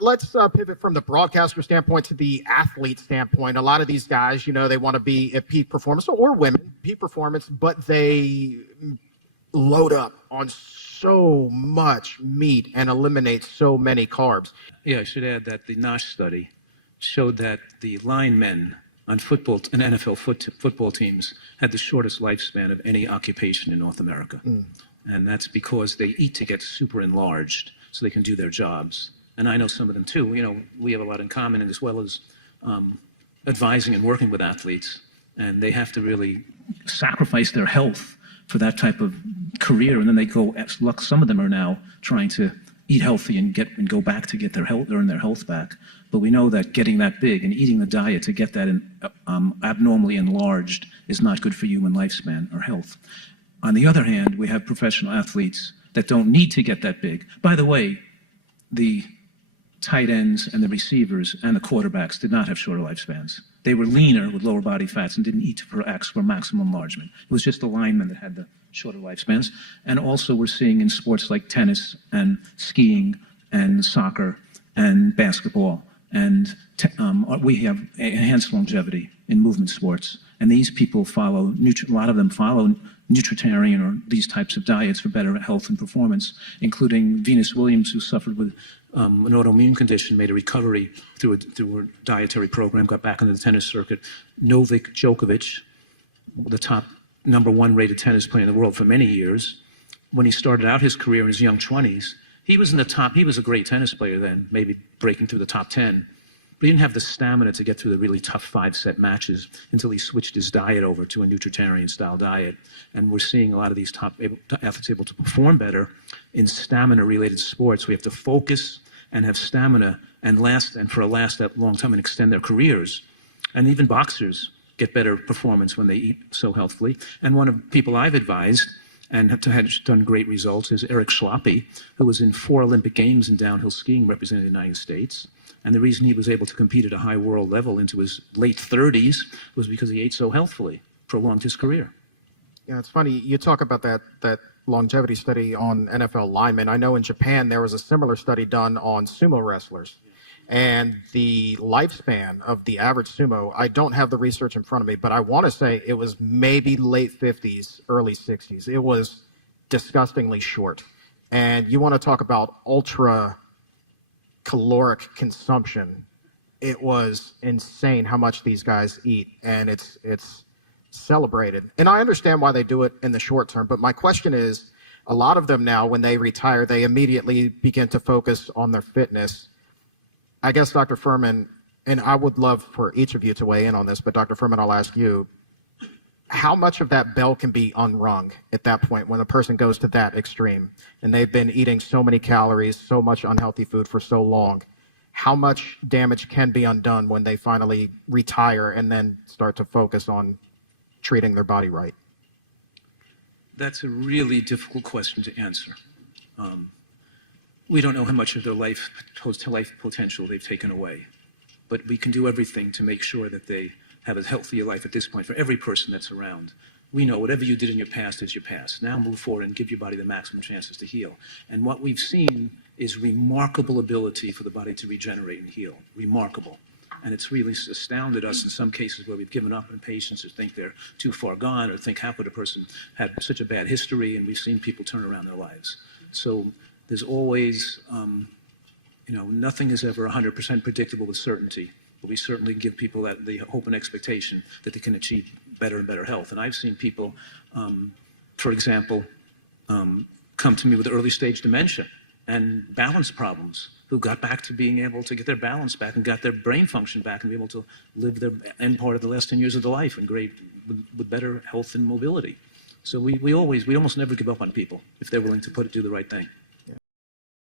Let's pivot from the broadcaster standpoint to the athlete standpoint. A lot of these guys, you know, they want to be at peak performance, or women, peak performance, but they load up on so much meat and eliminate so many carbs. Yeah, I should add that the NOSH study showed that the linemen on football and NFL football teams had the shortest lifespan of any occupation in North America. And that's because they eat to get super enlarged so they can do their jobs. And I know some of them too. You know, we have a lot in common, and as well as advising and working with athletes, and they have to really sacrifice their health for that type of career, and then they go. Some of them are now trying to eat healthy and go back to get their health, earn their health back. But we know that getting that big and eating the diet to get that abnormally enlarged is not good for human lifespan or health. On the other hand, we have professional athletes that don't need to get that big. By the way, the tight ends and the receivers and the quarterbacks did not have shorter lifespans. They were leaner with lower body fats and didn't eat for maximum enlargement. It was just the linemen that had the shorter lifespans. And also we're seeing in sports like tennis and skiing and soccer and basketball. And we have enhanced longevity in movement sports. And these people follow, a lot of them follow Nutritarian or these types of diets for better health and performance, including Venus Williams, who suffered with an autoimmune condition, made a recovery through a dietary program, got back into the tennis circuit. Novak Djokovic, the top #1 rated tennis player in the world for many years, when he started out his career in his young 20s, he was in the top, he was a great tennis player then, maybe breaking through the top 10. But he didn't have the stamina to get through the really tough 5-set matches until he switched his diet over to a Nutritarian-style diet. And we're seeing a lot of these top athletes able to perform better in stamina-related sports. We have to focus and have stamina and last that long time and extend their careers. And even boxers get better performance when they eat so healthfully. And one of the people I've advised and have done great results is Eric Schlappi, who was in 4 Olympic Games in downhill skiing representing the United States. And the reason he was able to compete at a high world level into his late 30s was because he ate so healthfully, prolonged his career. Yeah, it's funny. You talk about that longevity study on NFL linemen. I know in Japan there was a similar study done on sumo wrestlers. And the lifespan of the average sumo, I don't have the research in front of me, but I want to say it was maybe late 50s, early 60s. It was disgustingly short. And you want to talk about ultra caloric consumption. It was insane how much these guys eat, and it's celebrated. And I understand why they do it in the short term, but my question is, a lot of them now, when they retire, they immediately begin to focus on their fitness. I guess, Dr. Fuhrman, and I would love for each of you to weigh in on this, but Dr. Fuhrman, I'll ask you, how much of that bell can be unrung at that point when a person goes to that extreme and they've been eating so many calories, so much unhealthy food for so long? How much damage can be undone when they finally retire and then start to focus on treating their body right? That's a really difficult question to answer. We don't know how much of their life potential they've taken away, but we can do everything to make sure that they have a healthier life at this point for every person that's around. We know whatever you did in your past is your past. Now move forward and give your body the maximum chances to heal. And what we've seen is remarkable ability for the body to regenerate and heal. Remarkable. And it's really astounded us in some cases where we've given up on patients who think they're too far gone or think how could a person had such a bad history, and we've seen people turn around their lives. So there's always, nothing is ever 100% predictable with certainty. But we certainly give people the hope and expectation that they can achieve better and better health. And I've seen people, for example, come to me with early stage dementia and balance problems, who got back to being able to get their balance back and got their brain function back and be able to live their end part of the last 10 years of their life and with better health and mobility. So we almost never give up on people if they're willing to do the right thing.